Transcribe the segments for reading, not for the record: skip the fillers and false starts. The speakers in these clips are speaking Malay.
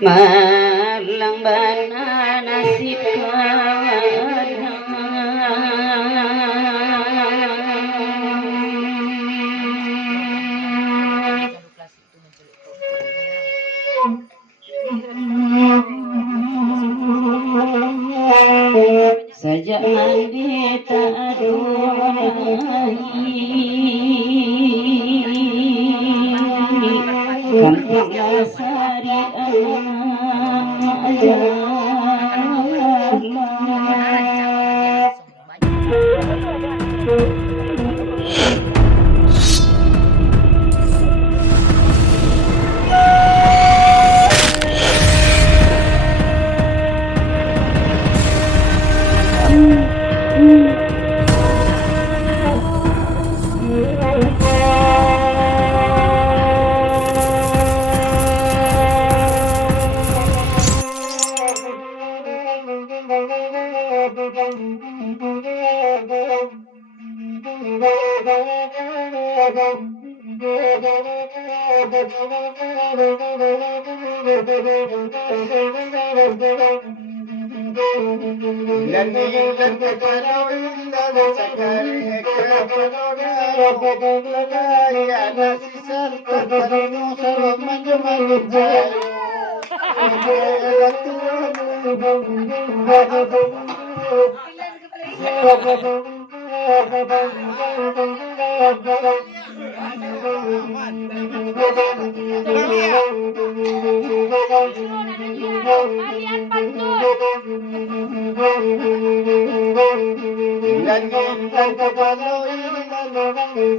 Marlang bana nasib sajak mandi tak aduhai kampung asari aja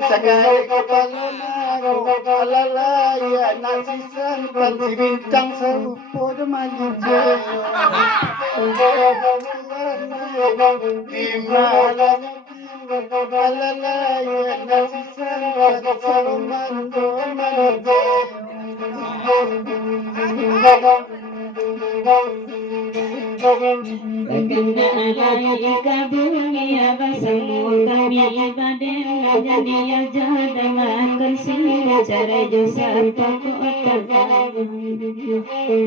Sakali kapaluna alalaya nasisan pansi bintang serupo demaju di malam alalaya nasisan pansi serumanto Baganda alai kabumi abasamu kami ibadah jadi ajadan bersih cara jasa pokok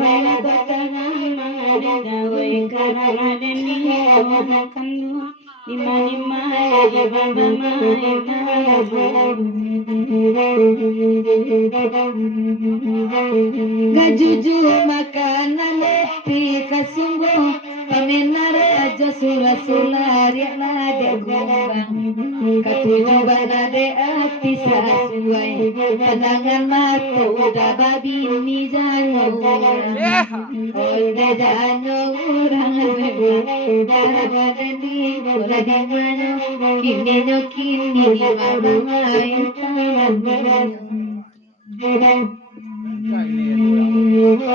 pada kota nama gawe karena demi makan lima ya baba gajujur makanan lepi kasungguh panenar aja sula-sula riak nade kumbang katujuh banade api sarasuai pandangan mata udah babi ni jangan oleh jangan orang daripada di mana kini di mana main tangan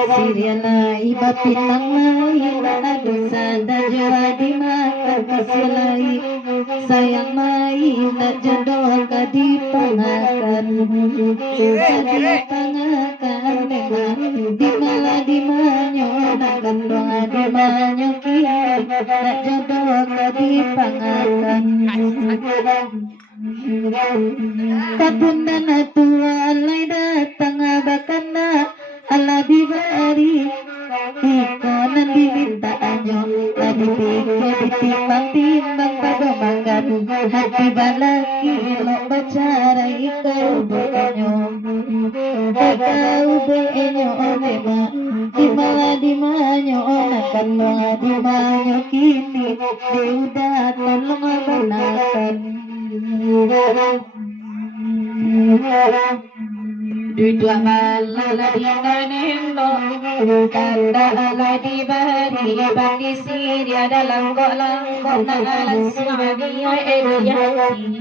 Siriana iba pinang main dosa dan jawa di mata keselai sayang main nak jodoh ke dipangakan susah dipangakan memang dimana dimanyo nak gandong dimanyo kia nak jodoh ke dipangakan Kabunda na tua alay datang abakana ala bibari iko nandiminta anyo ditimbang-timbang padomangan hati balaki lo bacara ikaw bukanyo ikaw beenyo onema dimanyo onakan mga dimanyo kini diuda tolong abanakan dua malala di nanendo kanda ala di bari bandi siria dalam langgok nalan sumadia ediati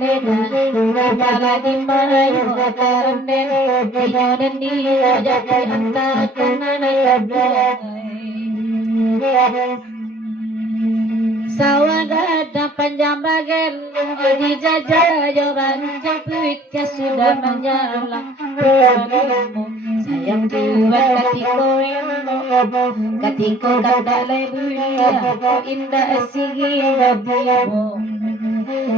nena bala di mayo karenden yonen dia jati anta kanana Sawagada panjang bagen di jajah jalan capit sudah menjalan sayang tuan katiko kada lebuya indah sigi babu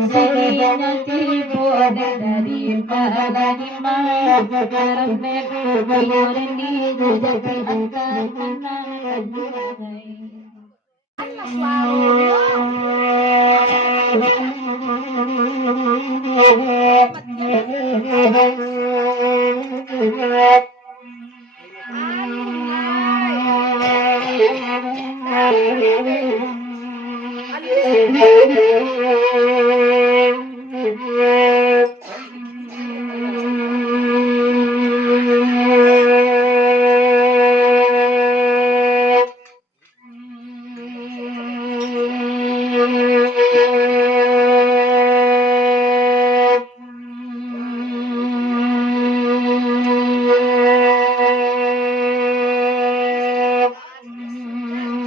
Sininya tipu dari mana di mana karena kuyuran di jati antar mana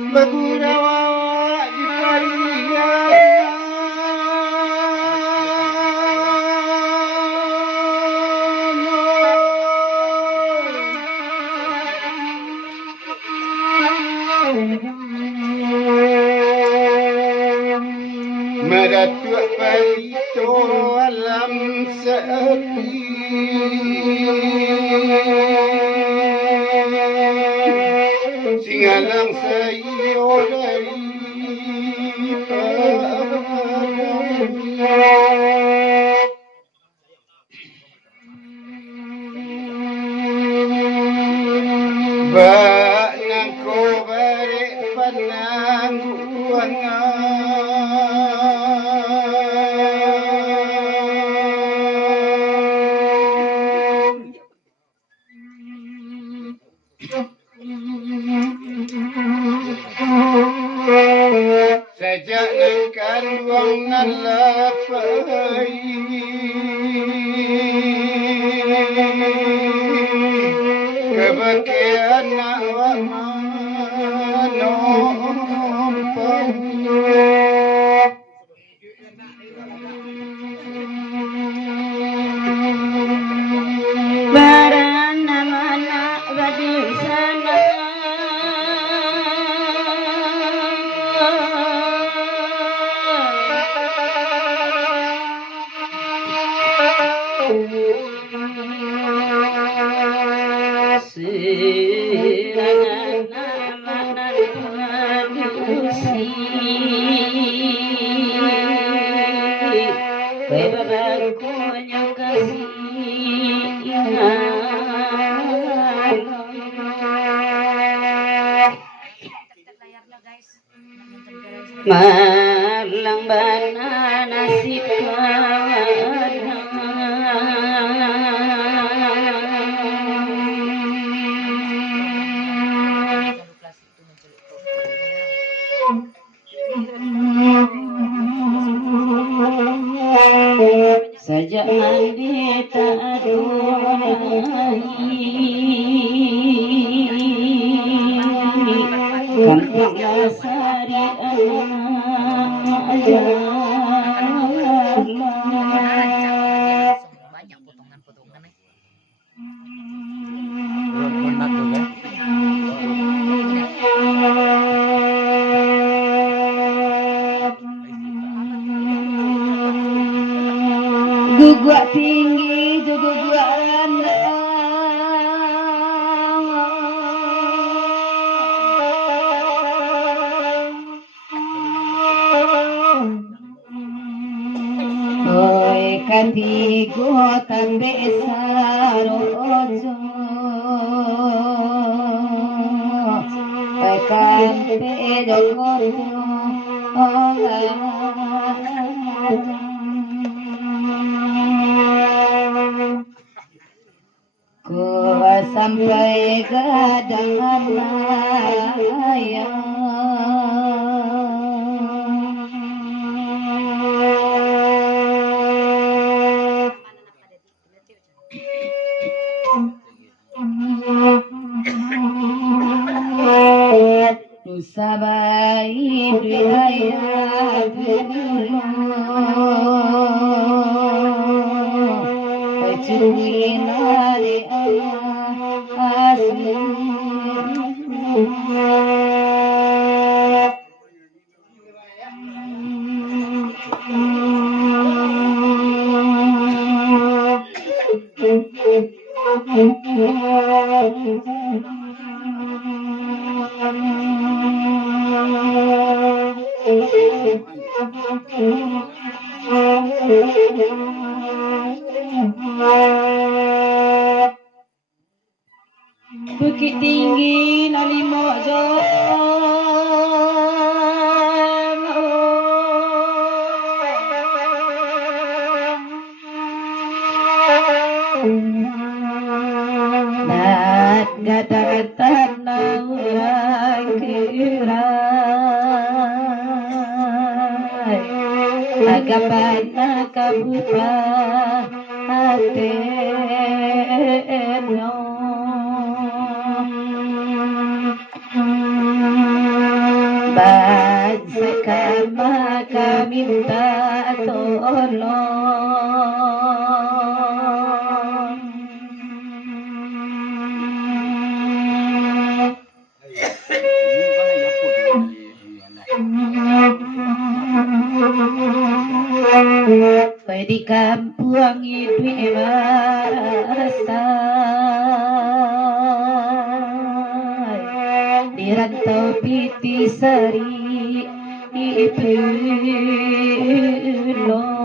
Bagurawa di Meratuk palito alam sepi Singalang sayo dari Bak nang ko balik panangguangan Sejak nangkan wang nalapai Kebakian nak wamanompan Barana mana badi sana Marlang bana nasib saja mandi tak kampung sari banyak potongan-potongan guguk tinggi guguk rendah oi katiku tambe sarojo kampe jokoto ku sampai ke dalam layar Sabai daya dulu Cuci nari asli Bukit Tinggi Nalimojok Nat gata-gata naurai kirai Agapana kabupa hateno Bad sekama kami minta tolong di kampung itu merasa di rantau Pitisari itu loh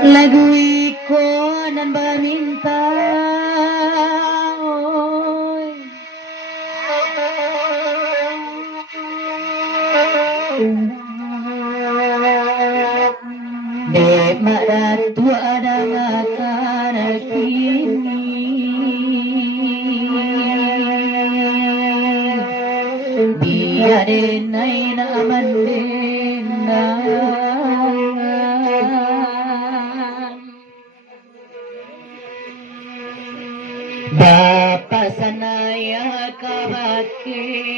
lagu ikonan berminta Demak dan tua ada makan kini Biar denai naman Bapa sanaya kabakian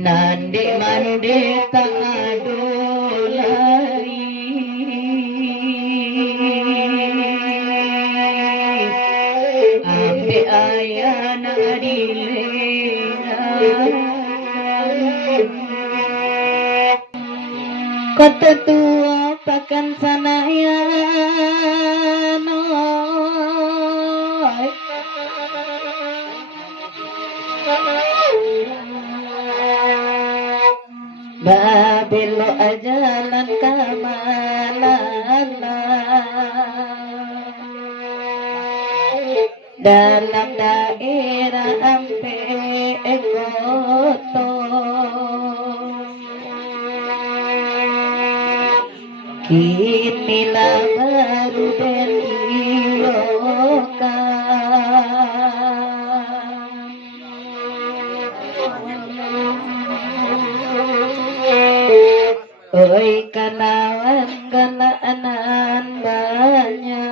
Nande mande tak adolai Ambe ayana dilena Kota tua pakan sanaya Babilo ajalan kamalala Dalam daerah ampe ekoto Kinilah baru dan iloka Oi kanawan kanaanan banyak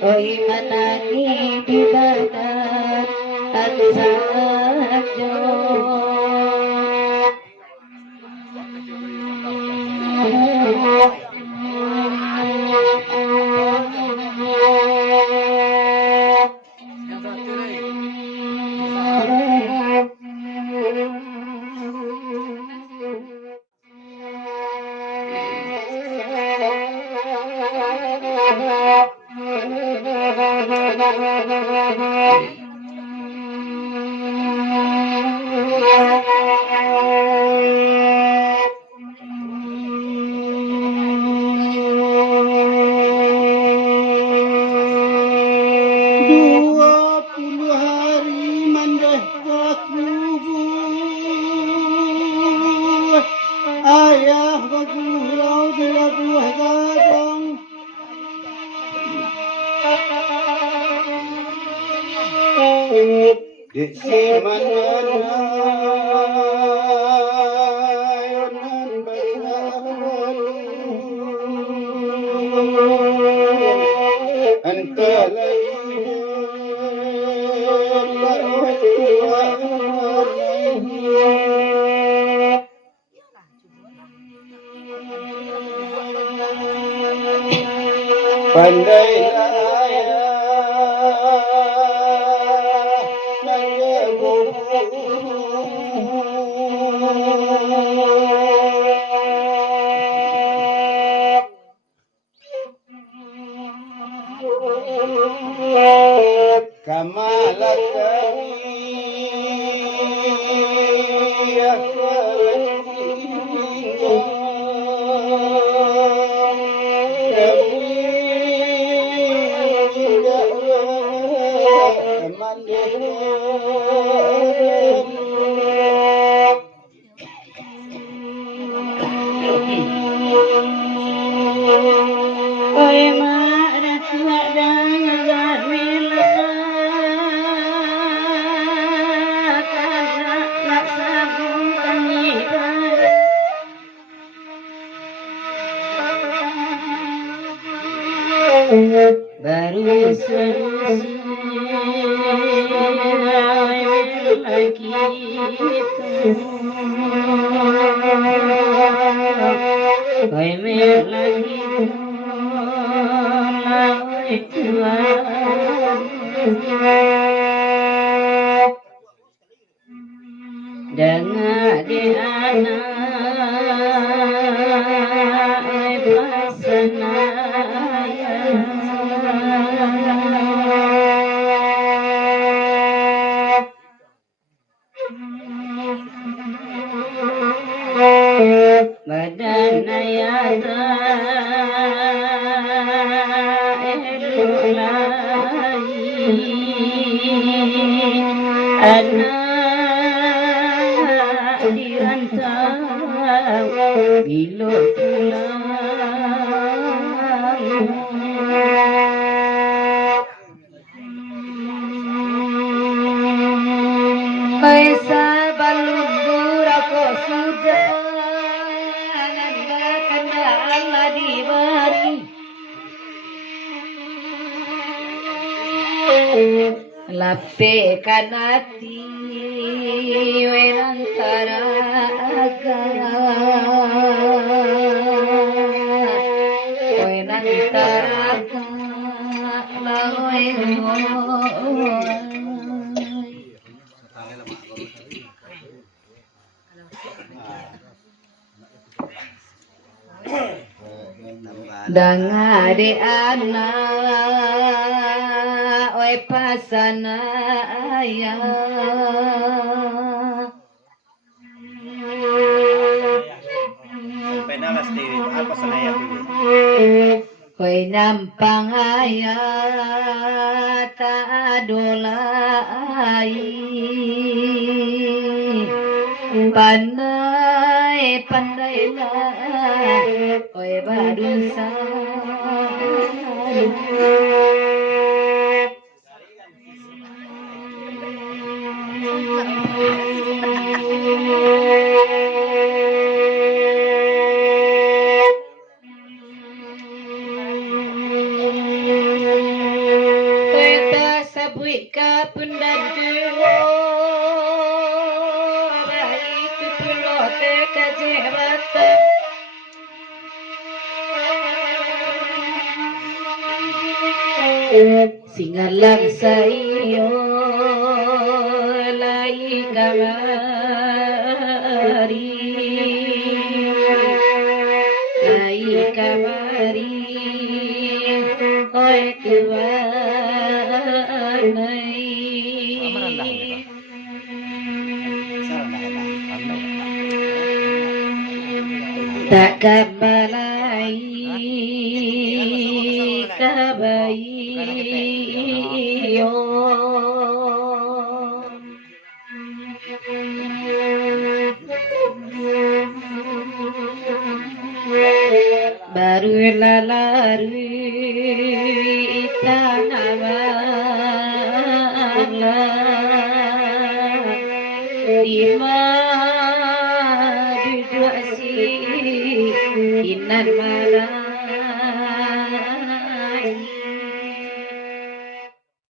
Oi menangi bibadat ansajo pandai raya Oi marat wadang garmila kana laksabung kanyibar baru lagi Koi mer lagi Dengar di anak pasanaya badan ayata anak dirantau bila pulang Kaisa balubur aku sudah nandakan Allah diberi lape kanati wenantara agara wenantara agara Dangade anak oi pasanaya Penalas TV, apa sanaya TV? oi nampang ayat adolai pandai pandailah oi barusa Kita sabui ka pendadu itu pulau terkejirata Singalang sayo lai kamari oi tuanai tak kabalai kabayo baru lalaru itanawala lima duduk si inan malam